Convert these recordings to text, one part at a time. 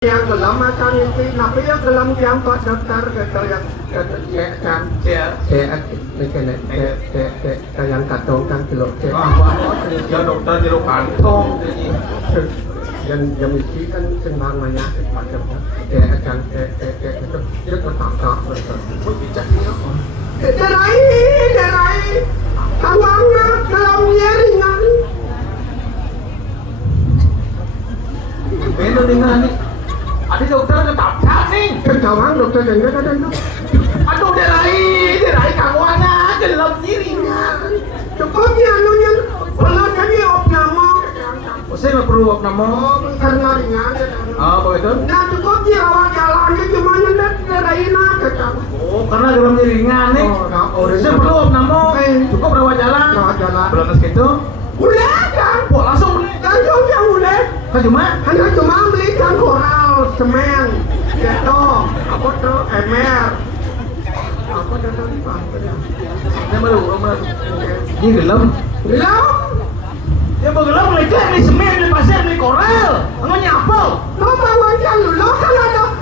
yang gelam macam itu, tapi yang gelam yang pak dokter kata yang kan yang katong kan kilo ya dokter jeruk kantong yang mesti kan senang banyak macam akan itu dia bertangkap bicara derai kawangnya gelamnya ringan bener ringan nih. Ada dokter tetap nih. Kecawang dokter dengar ada itu. Aduh derai kawannya gelap ringan. Cukupnya nunya kalau jadi opnamo. Saya nggak perlu opnamo karena ringan. Oh begitu. Nah cukupnya awal jalannya cuma nyendat deraina kecawang. Oh karena gelap ringan nih. Saya perlu opnamo. Cukup rawat jalan. Belum segitu. Udah kan? Wah langsung nih. Langsung yang udah. Kan cuma belikan koral semen gitu apa tuh emer apa datang apa ini baru ini gelap ya mau gelap mereka ini semen di pasar di koral nggak nyapa lo bawakan lo kan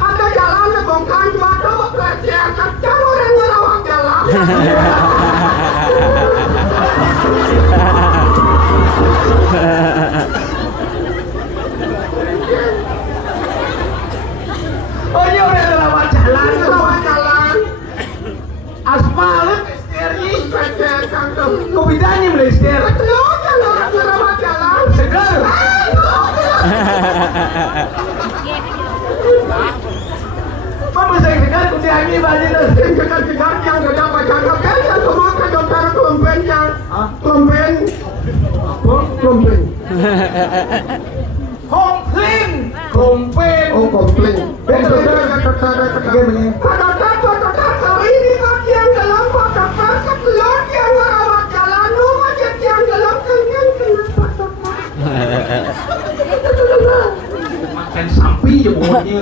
ada jalan yang bongkar cuma tuh belajar kan orang ngerawat jalan oh iya udah lewat jalan aspal stiernya kok bedanya mulai stier lo jalan lewat jalan segar mama saya segar kunci angin baju segar yang gak dapat jaga kan yang semua ke dokter kelompen yang kelompen apa kelompen komplain oh komplain betul dokter kali ini kaki yang dalam pak dokter kebelah yang merawat jalan rumah yang dalam kenyang kenapa dokter makan sapi aja pokoknya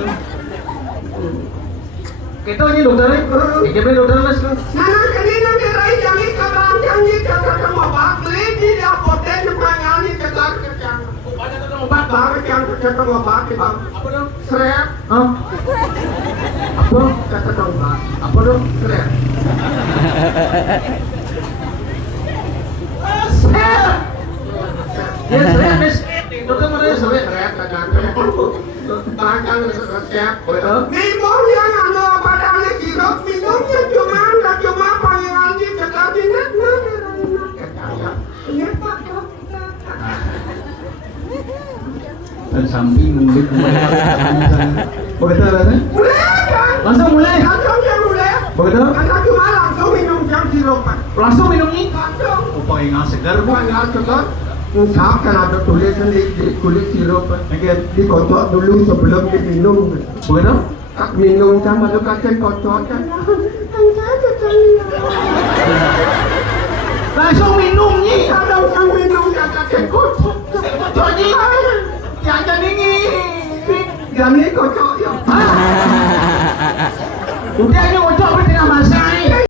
kita ini dokternya gimana dokternya nana kini nanti rai jangan kebelah jangan jaga sama bakli di apotek sepanjang ini jaga kerjaan baru yang kata obat bang apa dong serep apa kata obat apa dong serep serep ya serep dokter mana serep serep kadang serep minum yang anu badannya sirup minumnya cuma panggilannya cekal dinet dan samping mungkin begitu rasanya langsung mulai begitu langsung minum yang sirup langsung minumnya langsung upaya nggak segar nggak segar Entah kan ada tulisan di kulit sirup dikocok dulu sebelum diminum begitu tak minum sama tu kacang kocok kan langsung minumnya kadang kan minum yang kacang kocok kocoknya jangan dingin jadi kocok ya udah ini kocok berarti nggak masuk